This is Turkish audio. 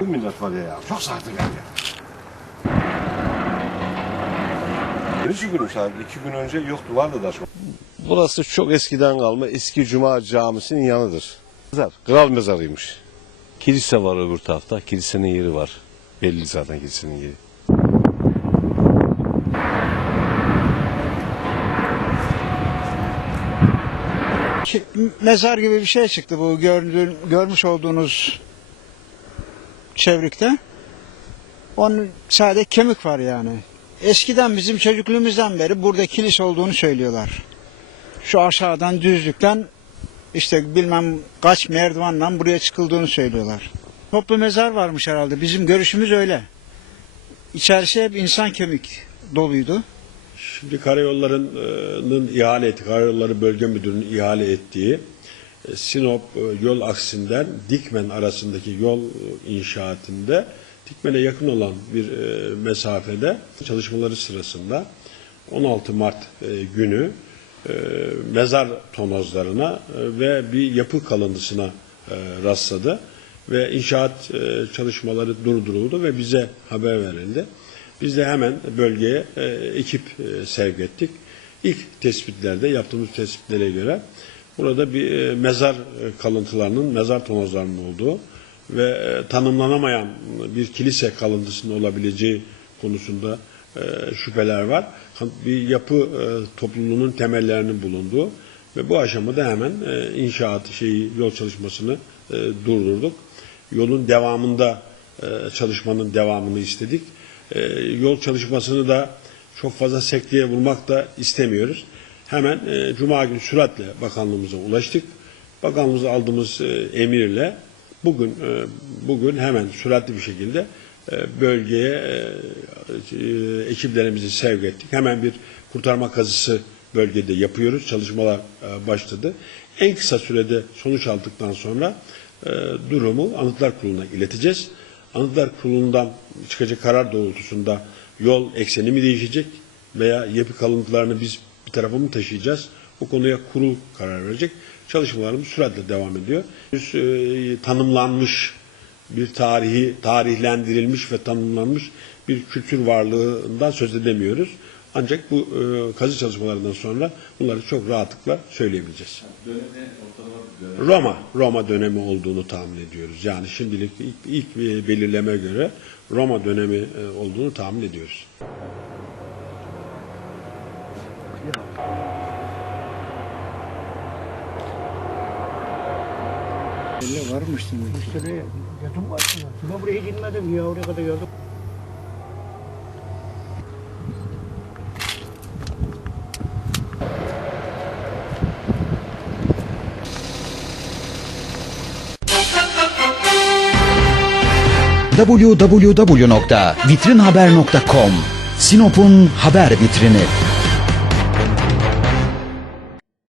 Bu millet var ya, çok sahtekar ya. Birisi günüm sahibi, iki gün önce yoktu, vardı da. Burası çok eskiden kalma eski Cuma Camisi'nin yanıdır. Mezar, kral mezarıymış. Kilise var öbür tarafta, kilisenin yeri var. Belli zaten kilisenin yeri. Mezar gibi bir şey çıktı bu gördüğün, görmüş olduğunuz çevrikte. Onun sadece kemik var yani. Eskiden bizim çocukluğumuzdan beri burada kilise olduğunu söylüyorlar. Şu aşağıdan düzlükten işte bilmem kaç merdivenle buraya çıkıldığını söylüyorlar. Toplu mezar varmış herhalde. Bizim görüşümüz öyle. İçerisi hep insan kemik doluydu. Şimdi karayollarının ihale ettiği, karayolları bölge müdürünün ihale ettiği e, Sinop e, yol aksinden Dikmen arasındaki yol e, inşaatında Dikmen'e yakın olan bir e, mesafede çalışmaları sırasında 16 Mart e, günü e, mezar tonozlarına e, ve bir yapı kalıntısına e, rastladı ve inşaat e, çalışmaları durduruldu ve bize haber verildi. Biz de hemen bölgeye e, ekip e, sevk ettik. İlk tespitlerde yaptığımız tespitlere göre burada bir e, mezar e, kalıntılarının, mezar tonozlarının olduğu ve e, tanımlanamayan bir kilise kalıntısının olabileceği konusunda şüpheler var. Bir yapı topluluğunun temellerinin bulunduğu ve bu aşamada hemen inşaat şeyi yol çalışmasını durdurduk. Yolun devamında çalışmanın devamını istedik. Yol çalışmasını da çok fazla sekteye vurmak da istemiyoruz. Hemen e, Cuma günü süratle bakanlığımıza ulaştık. Bakanlığımıza aldığımız e, emirle bugün e, bugün hemen süratli bir şekilde e, bölgeye e, ekiplerimizi sevk ettik. Hemen bir kurtarma kazısı bölgede yapıyoruz. Çalışmalar e, başladı. En kısa sürede sonuç aldıktan sonra e, durumu Anıtlar Kurulu'na ileteceğiz. Anıtlar Kurulu'ndan çıkacak karar doğrultusunda yol ekseni mi değişecek veya yapı kalıntılarını biz bir tarafa mı taşıyacağız? Bu konuya kurul karar verecek. Çalışmalarımız süratle devam ediyor. Biz, e, tanımlanmış bir tarihi, tarihlendirilmiş ve tanımlanmış bir kültür varlığından söz edemiyoruz. Ancak bu e, kazı çalışmalarından sonra bunları çok rahatlıkla söyleyebileceğiz. Roma, Roma dönemi olduğunu tahmin ediyoruz. Yani şimdilik ilk, ilk bir belirleme göre Roma dönemi e, olduğunu tahmin ediyoruz. Öyle varmış demek. Müşteri yakın var. Ben buraya gitmedim ya oraya kadar geldim. www.vitrinhaber.com Sinop'un haber vitrini.